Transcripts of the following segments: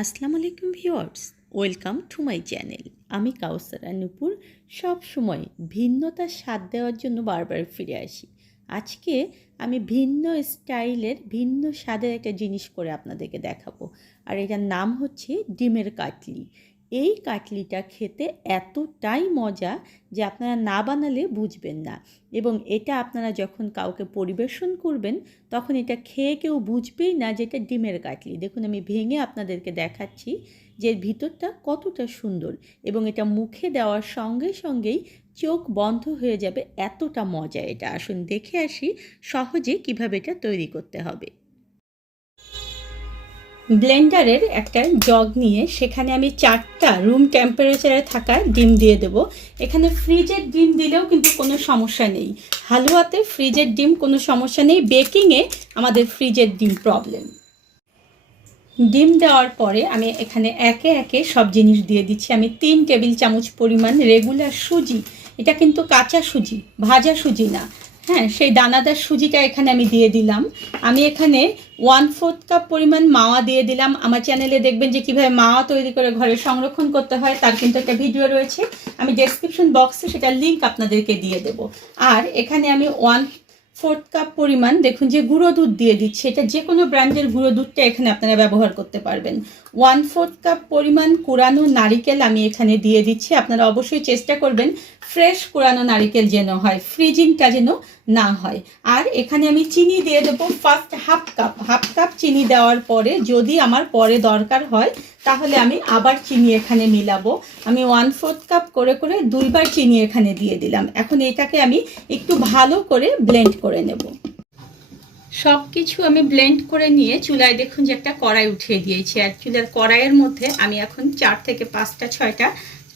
আসসালামু আলাইকুম viewers, welcome to my channel. আমি কাউসারা নূপুর সব সময় ভিন্নতার স্বাদ দেওয়ার জন্য বারবার ফিরে আসি। আজকে আমি ভিন্ন স্টাইলের ভিন্ন স্বাদের একটা জিনিস করে আপনাদেরকে দেখাবো, আর এটার নাম হচ্ছে ডিমের কাটলি। এই কাটলিটা খেতে এতটাই মজা যে আপনারা না বানালে বুঝবেন না, এবং এটা আপনারা যখন কাউকে পরিবেশন করবেন তখন এটা খেয়ে কেউ বুঝবেই না যে এটা ডিমের কাটলি। দেখুন, আমি ভেঙে আপনাদেরকে দেখাচ্ছি যে এর ভিতরটা কতটা সুন্দর, এবং এটা মুখে দেওয়ার সঙ্গে সঙ্গেই চোখ বন্ধ হয়ে যাবে, এতটা মজা এটা। আসুন দেখে আসি সহজে কিভাবে এটা তৈরি করতে হবে। ব্লেন্ডারের একটা জগ নিয়ে সেখানে আমি 4টা রুম টেম্পারেচারে থাকা ডিম দিয়ে দেব। এখানে ফ্রিজের ডিম দিলেও কিন্তু কোনো সমস্যা নেই, হালুয়াতে ফ্রিজের ডিম কোনো সমস্যা নেই, বেকিংয়ে আমাদের ফ্রিজের ডিম প্রবলেম। ডিম দেওয়ার পরে আমি এখানে একে একে সব জিনিস দিয়ে দিচ্ছি। আমি 3 টেবিল চামচ পরিমাণ রেগুলার সুজি, এটা কিন্তু কাঁচা সুজি, ভাজা সুজি না, হ্যাঁ, সেই দানাদার সুজিটা এখানে আমি দিয়ে দিলাম। আমি এখানে 1/4 কাপ পরিমাণ মাওয়া দিয়ে দিলাম। আমার চ্যানেলে দেখবেন যে কীভাবে মাওয়া তৈরি করে ঘরে সংরক্ষণ করতে হয়, তার কিন্তু একটা ভিডিও রয়েছে, আমি ডেসক্রিপশন বক্সে সেটার লিঙ্ক আপনাদেরকে দিয়ে দেব। আর এখানে আমি 1/4 কাপ পরিমাণ দেখুন যে গুঁড়ো দুধ দিয়ে দিচ্ছি। এটা যে কোনো ব্র্যান্ডের গুঁড়ো দুধটা এখানে আপনারা ব্যবহার করতে পারবেন। 1/4 কাপ পরিমাণ কুড়ানো নারিকেল আমি এখানে দিয়ে দিচ্ছি। আপনারা অবশ্যই চেষ্টা করবেন ফ্রেশ কুড়ানো নারিকেল যেন হয়, ফ্রিজিংটা যেন না হয়। আর এখানে আমি চিনি দিয়ে দেবো ফার্স্ট হাফ কাপ চিনি দেওয়ার পরে যদি আমার পরে দরকার হয় তাহলে আমি আবার চিনি এখানে মিলাবো। আমি 1/4 কাপ করে করে 2বার চিনি এখানে দিয়ে দিলাম। এখন এটাকে আমি একটু ভালো করে ব্লেন্ড করে নেব। সব কিছু আমি ব্লেন্ড করে নিয়ে চুলায় দেখুন যে একটা কড়াই উঠিয়ে দিয়েছি, আর চুলার কড়াইয়ের মধ্যে আমি এখন 4 থেকে 5টা 6টা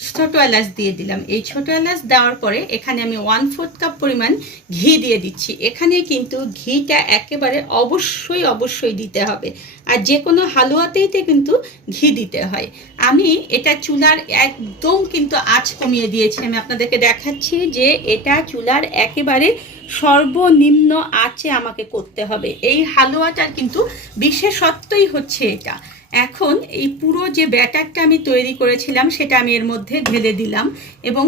ছোটো এলাচ দিয়ে দিলাম। এই ছোটো এলাচ দেওয়ার পরে এখানে আমি 1/4 কাপ পরিমাণ ঘি দিয়ে দিচ্ছি। এখানে কিন্তু ঘিটা একেবারে অবশ্যই দিতে হবে, আর যে কোনো হালুয়াতেইতে কিন্তু ঘি দিতে হয়। আমি এটা চুলার একদম কিন্তু আঁচ কমিয়ে দিয়েছি। আমি আপনাদেরকে দেখাচ্ছি যে এটা চুলার একেবারে সর্বনিম্ন আঁচে আমাকে করতে হবে। এই হালুয়াটার কিন্তু বিশেষত্বই হচ্ছে এটা। এখন এই পুরো যে ব্যাটারটা আমি তৈরি করেছিলাম সেটা আমি এর মধ্যে ঢেলে দিলাম, এবং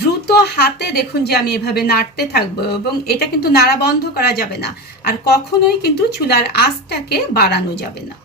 দ্রুত হাতে দেখুন যে আমি এভাবে নাড়তে থাকবো, এবং এটা কিন্তু নাড়া বন্ধ করা যাবে না, আর কখনোই কিন্তু চুলার আঁচটাকে বাড়ানো যাবে না।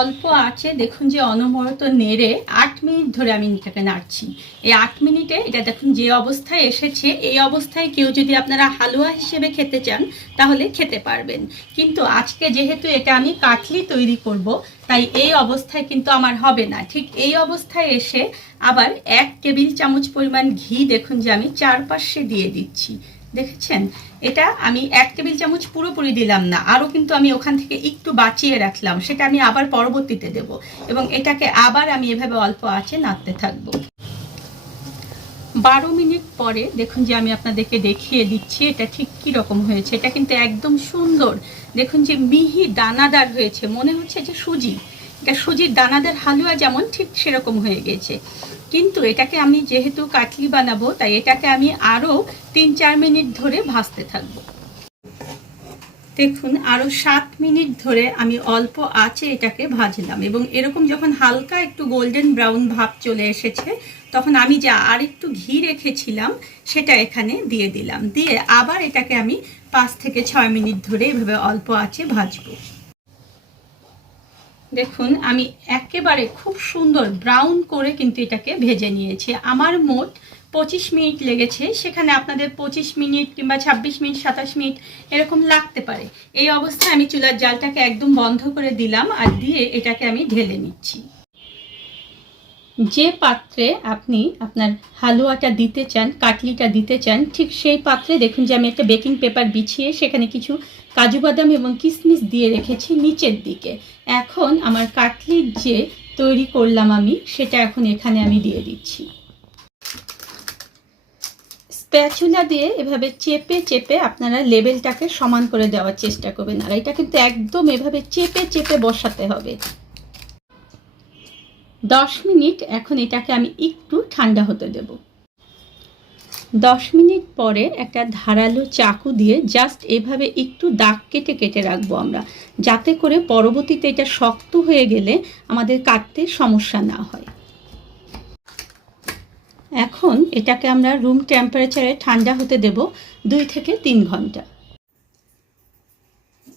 অল্প আঁচে দেখুন যে অনবরত নেড়ে 8 মিনিট ধরে আমি এটাকে নাড়ছি। এই 8 মিনিটে এটা দেখুন যে অবস্থায় এসেছে, এই অবস্থায় কেউ যদি আপনারা হালুয়া হিসেবে খেতে চান তাহলে খেতে পারবেন, কিন্তু আজকে যেহেতু এটা আমি কাটলি তৈরি করব তাই এই অবস্থায় কিন্তু আমার হবে না। ঠিক এই অবস্থায় এসে আবার 1 টেবিল চামচ পরিমাণ ঘি দেখুন যে আমি চারপাশে দিয়ে দিচ্ছি। দেখেছেন, এটা আমি 1 টেবিল চামচ পুরোপুরি দিলাম না, আরও কিন্তু আমি ওখান থেকে একটু বাঁচিয়ে রাখলাম, সেটা আমি আবার পরবর্তীতে দেব, এবং এটাকে আবার আমি এভাবে অল্প আঁচে নাড়তে থাকবো। 12 মিনিট পরে দেখুন যে আমি আপনাদেরকে দেখিয়ে দিচ্ছি এটা ঠিক কী রকম হয়েছে। এটা কিন্তু একদম সুন্দর, দেখুন যে মিহি দানাদার হয়েছে, মনে হচ্ছে যে সুজি, এটা সুজির দানাদার হালুয়া যেমন ঠিক সেরকম হয়ে গেছে। কিন্তু এটাকে আমি যেহেতু কাটলি বানাবো তাই এটাকে আমি আরও 3-4 মিনিট ধরে ভাজতে থাকবো। দেখুন আরও 7 মিনিট ধরে আমি অল্প আঁচে এটাকে ভাজলাম, এবং এরকম যখন হালকা একটু গোল্ডেন ব্রাউন ভাব চলে এসেছে তখন আমি যা আর একটু ঘি রেখেছিলাম সেটা এখানে দিয়ে দিলাম, দিয়ে আবার এটাকে আমি 5 থেকে 6 মিনিট ধরে এভাবে অল্প আঁচে ভাজবো। দেখুন আমি একেবারে খুব সুন্দর ব্রাউন করে কিন্তু এটাকে ভেজে নিয়েছি। আমার মোট 25 মিনিট লেগেছে, সেখানে আপনাদের 25 মিনিট কিংবা 26 মিনিট 27 মিনিট এরকম লাগতে পারে। এই অবস্থায় আমি চুলার জালটাকে একদম বন্ধ করে দিলাম, আর দিয়ে এটাকে আমি ঢেলে নিচ্ছি। যে পাত্রে আপনি আপনার হালুয়াটা দিতে চান, কাটলিটা দিতে চান, ঠিক সেই পাত্রে দেখুন যে আমি একটা বেকিং পেপার বিছিয়ে সেখানে কিছু কাজু বাদাম এবং কিশমিশ দিয়ে রেখেছি নিচের দিকে। এখন আমার কাটলির যে তৈরি করলাম আমি সেটা এখন এখানে আমি দিয়ে দিচ্ছি। স্প্যাচুলা দিয়ে এভাবে চেপে চেপে আপনারা লেবেলটাকে সমান করে দেওয়ার চেষ্টা করবেন, আর এটা কিন্তু একদম এভাবে চেপে চেপে বসাতে হবে। 10 মিনিট এখন এটাকে আমি একটু ঠান্ডা হতে দেব। 10 মিনিট পরে একটা ধারালো চাকু দিয়ে জাস্ট এভাবে একটু দাগ কেটে কেটে রাখবো আমরা, যাতে করে পরবর্তীতে এটা শক্ত হয়ে গেলে আমাদের কাটতে সমস্যা না হয়। এখন এটাকে আমরা রুম টেম্পারেচারে ঠান্ডা হতে দেব 2 থেকে 3 ঘন্টা।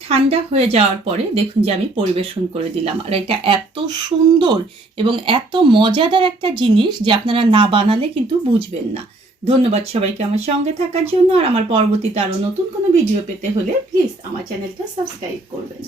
ঠান্ডা হয়ে যাওয়ার পরে দেখুন যে আমি পরিবেশন করে দিলাম। আর এটা এত সুন্দর এবং এত মজাদার একটা জিনিস যে আপনারা না বানালে কিন্তু বুঝবেন না। ধন্যবাদ সবাইকে আমার সঙ্গে থাকার জন্য। আর আমার পরবর্তীতে আরও নতুন কোনো ভিডিও পেতে হলে প্লিজ আমার চ্যানেলটা সাবস্ক্রাইব করবেন।